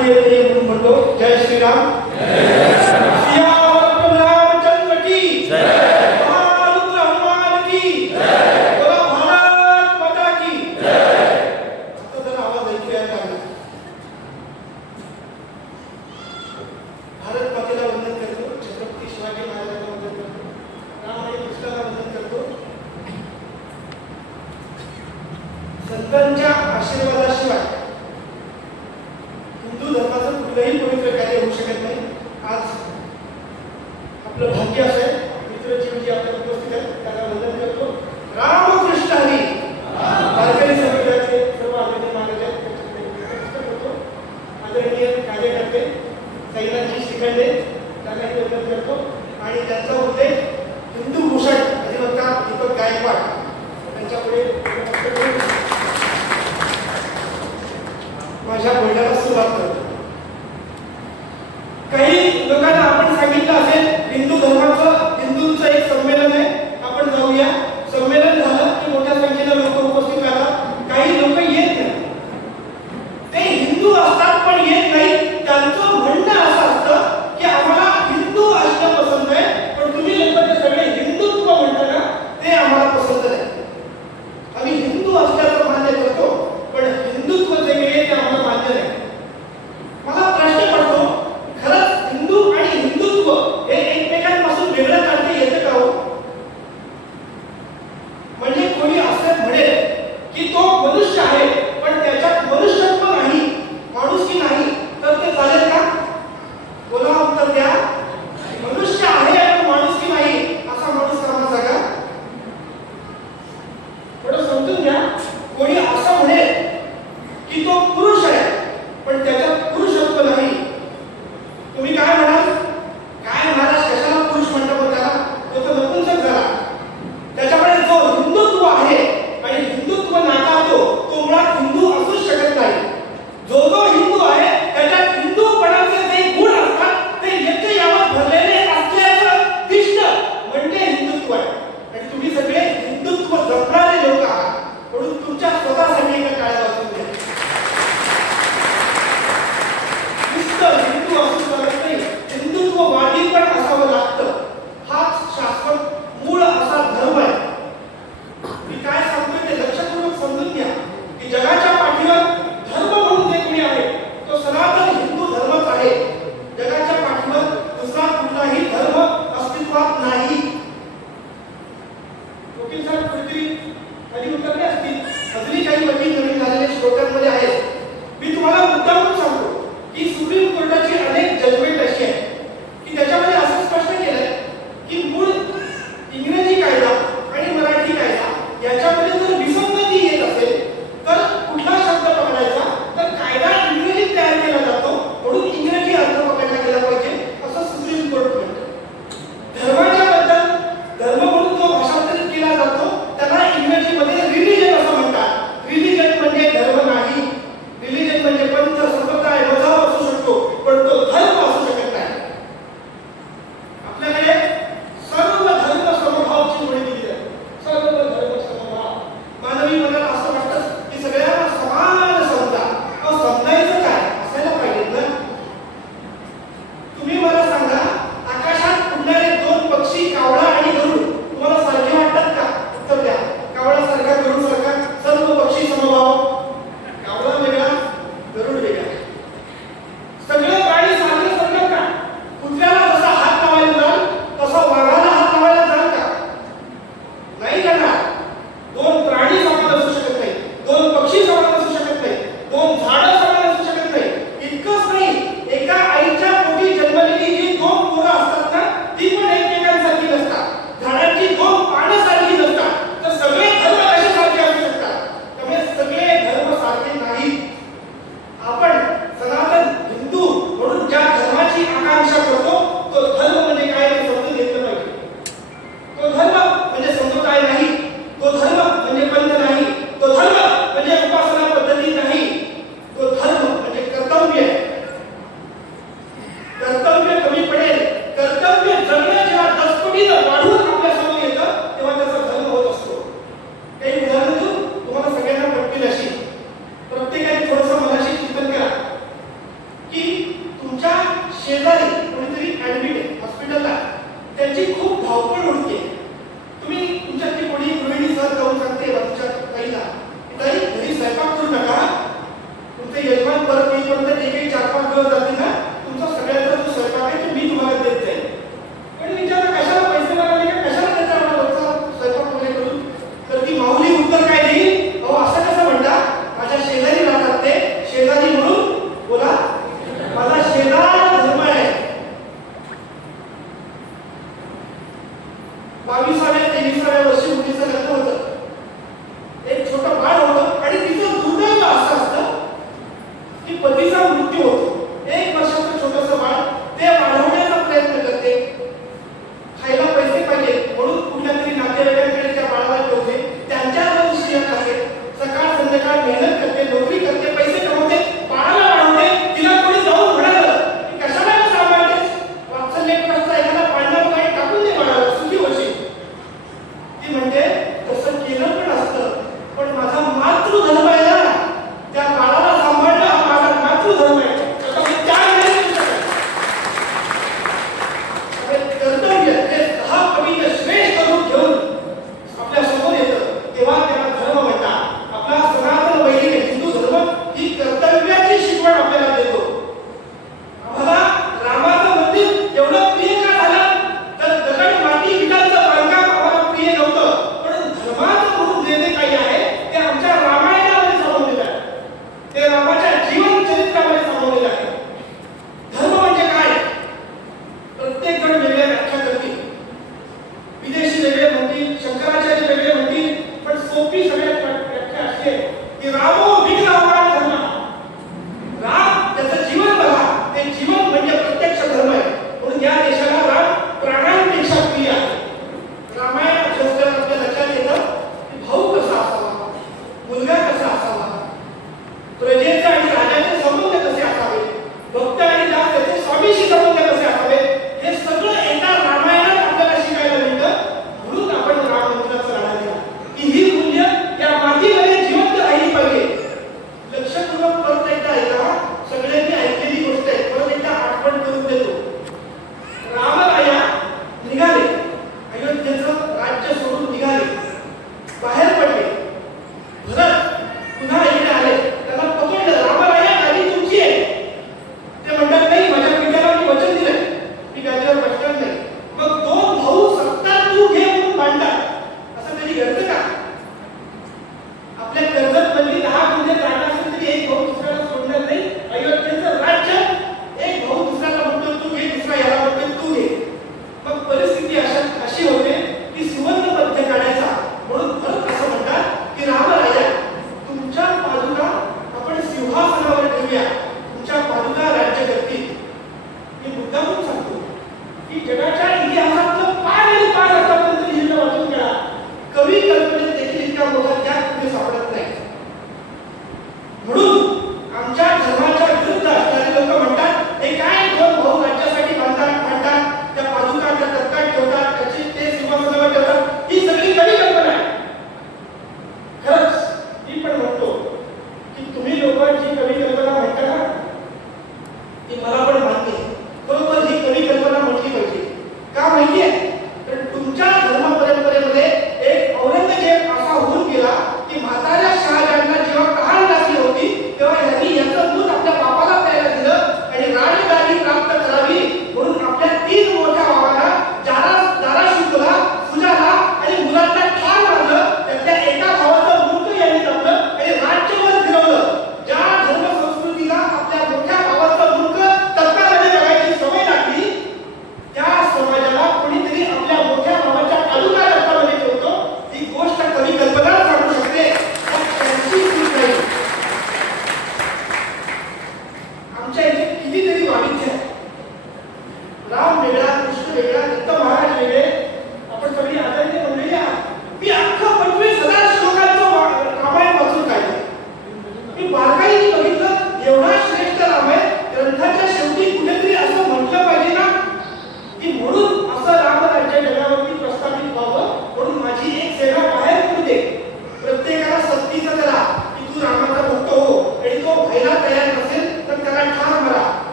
महादेव म्हणून म्हणतो. जय श्रीराम. सियावर रामचंद्र की जय. महारुद्र हनुमान की जय. बोला भारत माता की जय. आता जरा आवाज ऐकूया का? भारत मातेला वंदन करतो, छत्रपती शिवाजी महाराजांना वंदन करतो, राम आणि कृष्णाला वंदन करतो. संतांच्या आशीर्वादाशिवाय हिंदू धर्माचं कुठलंही पवित्र कार्य होऊ शकत नाही. आज आपलं भाग्य असं आहे, मित्रजीवजी आपल्या उपस्थित आहेत, त्यांना वंदन करतो. रामकृष्ण हरी. वारकरी समाजाचे सर्व आदरणीय महाराज करतो. आदरणीय कार्यकर्ते सैनाजी शिखंडे त्यांनाही वंदन करतो. आणि त्यांचा उद्देश हिंदू भूषण अधिवक्ता दीपक गायकवाड त्यांच्यापुढे माझ्या बोलण्याला सुरुवात करतो. काही लोकांना आपण सांगितलं असेल हिंदूंचं एक संमेलन आहे, आपण जाऊया. संमेलन झालं की मोठ्या संख्येने लोक उपस्थित राहतात. काही लोक येत नाही, ते हिंदू असतात पण येत नाही. त्यांचं म्हणणं असं असतं की आम्हाला हिंदू असणं पसंत आहे, पण तुम्ही लोक जे सगळे हिंदुत्व म्हणता ना ते आम्हाला पसंत नाही. आम्ही हिंदू असल्याचं मान्य करतो, पण हिंदुत्व जे आहे ते आम्हाला मान्य नाही. मला प्रश्न पडतो, खरंच हिंदू आणि हिंदुत्व हे एकमेकांपासून वेगळं काढता येतं का हो?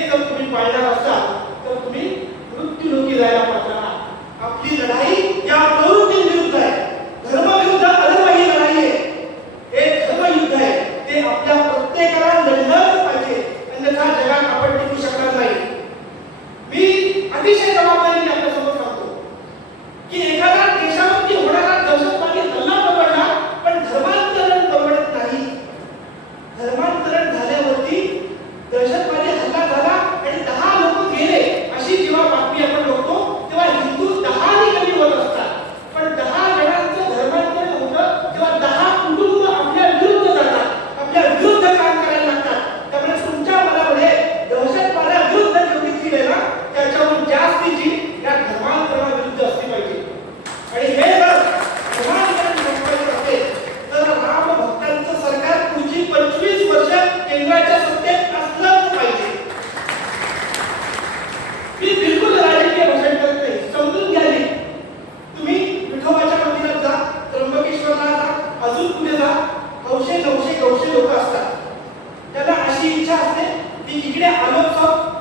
हे जर तुम्ही पाळणार असाल तर तुम्ही मृत्यूलोकी जायला पात्र आहात. आपली लढाई या प्रवृत्तींविरुद्ध आहे. धर्माविरुद्ध अधर्माची लढाई आहे. हे धर्मयुद्ध आहे. ते आपल्या प्रत्येकाला लढलंच पाहिजे, अन्यथा जगात आपण टिकू शकणार नाही. मी अतिशय जबाबदारीने आपल्यासमोर सांगतो की एखाद्या देशावरती होणारा दहशतवादी हल्ला परवडला, पण धर्मांतरण परवडत नाही. धर्मांतरण झाल्यावरती दहशतवादी हल्ला झाला आणि 10 लोक गेले अशी जेव्हा बातमी आपण बघतो तेव्हा हिंदू 10 ने कमी होत असतात. पण 10 जणांचं धर्मांतरण होतं तेव्हा 10 कुटुंब आपल्या विरुद्ध जातात, आपल्या विरुद्ध काम करायला लागतात. त्यामुळे तुमच्या मनामध्ये दहशतवादाविरुद्ध जेवढी जीव आहे ना, त्याच्याहून जास्ती जीव या धर्मांतरणाविरुद्ध असली पाहिजे. आणि हे जर धर्मांतरण महत्त्वाचं असेल तर राम भक्तांचं सरकार पुढची 25 वर्ष केंद्राच्या सत्तेत असलंच पाहिजे. मी बिलकुल राजकीय भाषण करत नाही, समजून घ्या. तुम्ही विठोबाच्या मंदिरात जा, त्र्यंबकेश्वरला जा, अजून कुठे जा, हौशे नवशे गवशे लोक असतात. त्याला अशी इच्छा असते की इकडे आलो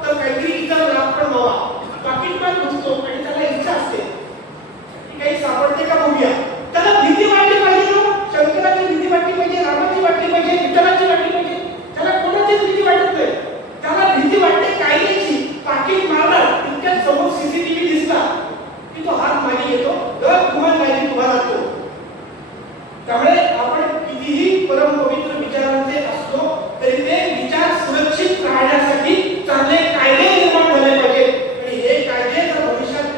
तर काहीतरी इतर लाभ पण व्हावा. पाकिटमान घुसतो आणि त्याला इच्छा असते की काही सापडते का बघूया. त्याला भीती वाटली पाहिजे ना, शंकराची भीती वाटली पाहिजे, रामाची वाटली पाहिजे, विठ्ठलाची वाटली पाहिजे. त्याला कोणाचीच भीती वाटत नाही. त्याला भीती वाटते कायद्याची. पाकिट मारणार तितक्यात समोर सीसीटीव्ही दिसला की तो हात मागे येतो, गुमान मागे उभा राहतो. त्यामुळे आपण कितीही परमपवित्र विचारांचे असलो तरी ते विचार सुरक्षित राहण्यासाठी चांगले कायदे निर्माण झाले पाहिजे. आणि हे कायदे जर भविष्यात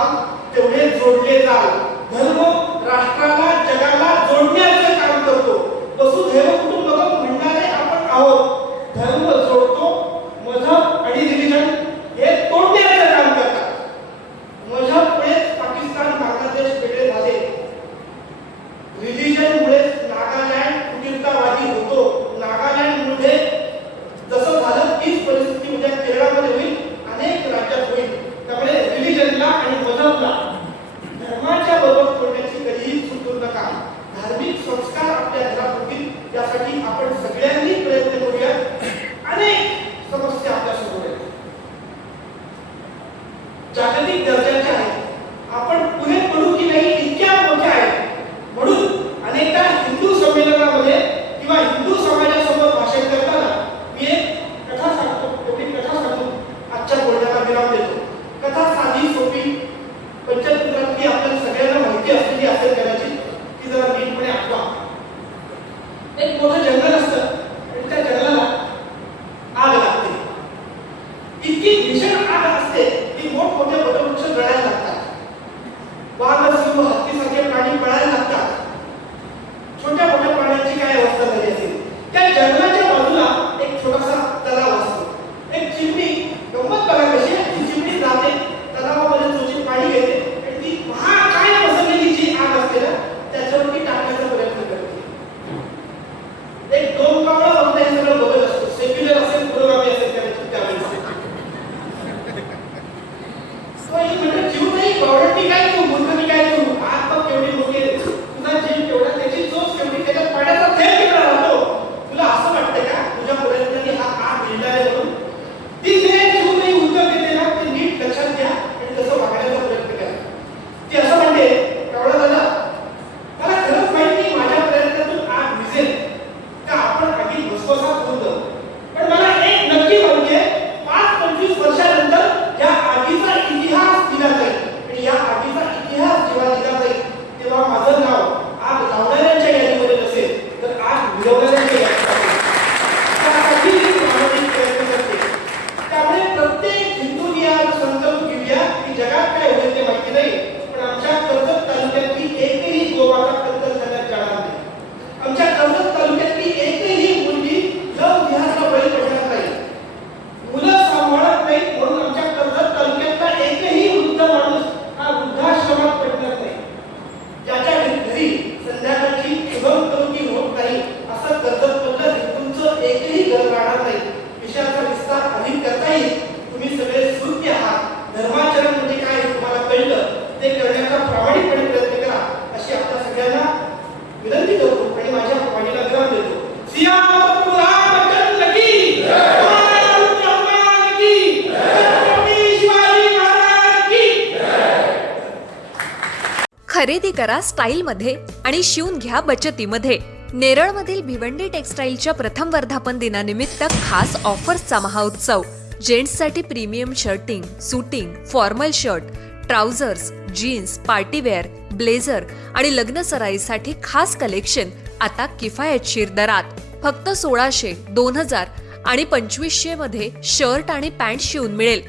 व्हाल तेवढे जोडले जाल. धर्म राष्ट्राला जगाला जोडण्याचं काम करतो. वसुधैव कुटुंबकम म्हणणारे आपण आहोत. धर्म जोडतो, मजहब आणि रिलिजन हे तोडण्याचं काम करतात. मजहबमुळेच पाकिस्तान बांगलादेश वेगळे झाले. रिलिजनमुळेच नागालँड फुटीरतावादी होतो. नागालँडमध्ये जसं झालं तीच परिस्थिती उद्या केरळामध्ये होईल, अनेक राज्यात होईल. त्यामुळे रिलिजनला आणि मजहबला धर्माच्या बरोबर जोडण्याची कधीही चूक करू नका. धार्मिक संस्कार आपल्या घरात होतील यासाठी आपण सगळ्यांनी प्रयत्न करूया. अनेक समस्या आपल्या समोर आहेत, जागतिक दर्जाच्या आहेत. आपण पुढे पडू की नाही इतक्या मोठ्या आहेत. म्हणून अनेकदा हिंदू संमेलनामध्ये किंवा हिंदू समाजासमोर भाषण करताना मी एक कथा सांगतो. तेवढी कथा सांगून आजच्या बोलण्याला विराम देतो. कथा साधी सोपी पंचतंत्रातली आपल्याला सगळ्यांना माहिती असलेली असेल कदाचित, ती जरा नीटपणे आठवा. एक मोठं जंगल असतं आणि त्या जंगलाला आग लागते. इतकी भीषण आग असते की मोठमोठे वटवृक्ष जळायला लागतात. वाघ, सिंह, हत्तीसारखे प्राणी पळायला लागतात. छोट्या मोठ्या प्राण्यांची काय अवस्था झाली असेल. त्या जंगलाच्या बाजूला एक छोटासा तलाव असतो. एक चिमणी, गंमत बघा कशी ती चिमणी जाते तलावामध्ये, चोचीत पाणी घेते आणि ती महाकाय पसरलेली जी आग असते ना त्याच्यावरती टाकण्याचा प्रयत्न करते. एक दोन कावळा बघता हे सगळं बघत असतो. सेक्युलर असेल, पुरोगामी असेल त्यावेळेस म्हणजे जीव नाही गॉर्डननी काय तू मूर्खनी काय तू आग बघ केवढी मोठी आहे. तुझा जीव केवढा, त्याची चोच केवढी, त्याच्यात पाण्याचा थेंब केवढा राहतो. तुला असं वाटतं का तुझ्या प्रयत्नांनी हा आग भिडणार आहे म्हणून? ती जे जीव नाही उत्तर देते ना ते नीट लक्षात घ्या आणि तसं वागण्याचा प्रयत्न करा. ती असं म्हणते, केवढा दादा मला खरंच माहिती नाही माझ्या प्रयत्नातून आग विझेल का आपण आधी भस्मसात होऊन जाऊ. पण मला एक नक्की माहिती आहे 5-25 वर्षानंतर या आगीचा इतिहास दिला जाईल आणि या आगीचा इतिहास जेव्हा दिला जाईल तेव्हा माझं नाव आग लावणाऱ्यांच्या यादीमध्ये नसेल तर आग विझवणाऱ्यांच्या यादीत असेल. त्यासाठी मी प्रामाणिक प्रयत्न करते. त्यामुळे प्रत्येक हिंदूनी आज संकल्प घेऊया की जगात काय होईल ते माहिती नाही, पण आमच्या कर्जत तालुक्यातली एकही गोमाता कत्तल झाल्यात जाणार नाही. आमच्या कर्जत तालुक्यातली एकही मुलगी लव जिहादला बळी पडणार नाही. मुलं सांभाळत नाही म्हणून आमच्या कर्जत तालुक्यातला एकही वृद्ध माणूस हा वृद्धाश्रमात पडणार नाही. ज्याच्या घरी संध्याकाळची शुभमकरुणी होत नाही असं कर्जतमधलं हिंदूंचं एकही घर राहणार नाही. विषयाचा विस्तार अधिक करता येईल. तुम्ही सगळे सुज्ञ आहात. धर्माचरण म्हणजे काय तुम्हाला कळलं ते करण्याचा प्रामाणिकपणे प्रयत्न करा अशी आपल्या सगळ्यांना विनंती करतो आणि माझ्या वाणीला विराम देतो. सियावत रामचंद्र की जय. खरेदी करा स्टाईलमध्ये आणि शिवून घ्या बचतीमध्ये. नेरळमधील भिवंडी टेक्सटाईलच्या प्रथम वर्धापन दिनानिमित्त खास ऑफर्सचा महाउत्सव. जेंट्ससाठी premium shirting, suiting, formal shirt, trousers, jeans, party wear, blazer आणि लग्न सराईसाठी खास कलेक्शन आता किफायतशीर दरात. फक्त 1600, 2000 आणि 2500 मध्ये शर्ट आणि पॅन्ट शिवून मिळेल.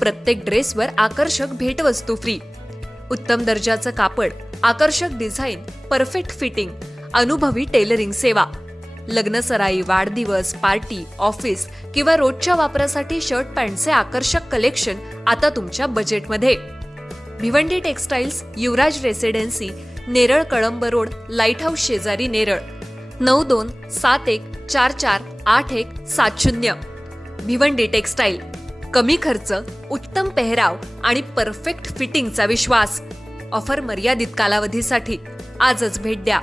प्रत्येक ड्रेसवर आकर्षक भेटवस्तू फ्री. उत्तम दर्जाचं कापड, आकर्षक डिझाईन, परफेक्ट फिटिंग, अनुभवी टेलरिंग सेवा. लग्न सराई, वाढदिवस, पार्टी, ऑफिस किंवा रोजच्या वापरासाठी शर्ट पॅन्टचे आकर्षक कलेक्शन आता तुमच्या बजेटमध्ये. Bhiwandi textiles, Yuvraj residency, Neral Kalamb road, light house शेजारी, नेरळ. 9271448170. भिवंडी टेक्सटाईल. कमी खर्च, उत्तम पेहराव आणि परफेक्ट फिटिंगचा विश्वास. ऑफर मर्यादित कालावधीसाठी. आजच भेट द्या.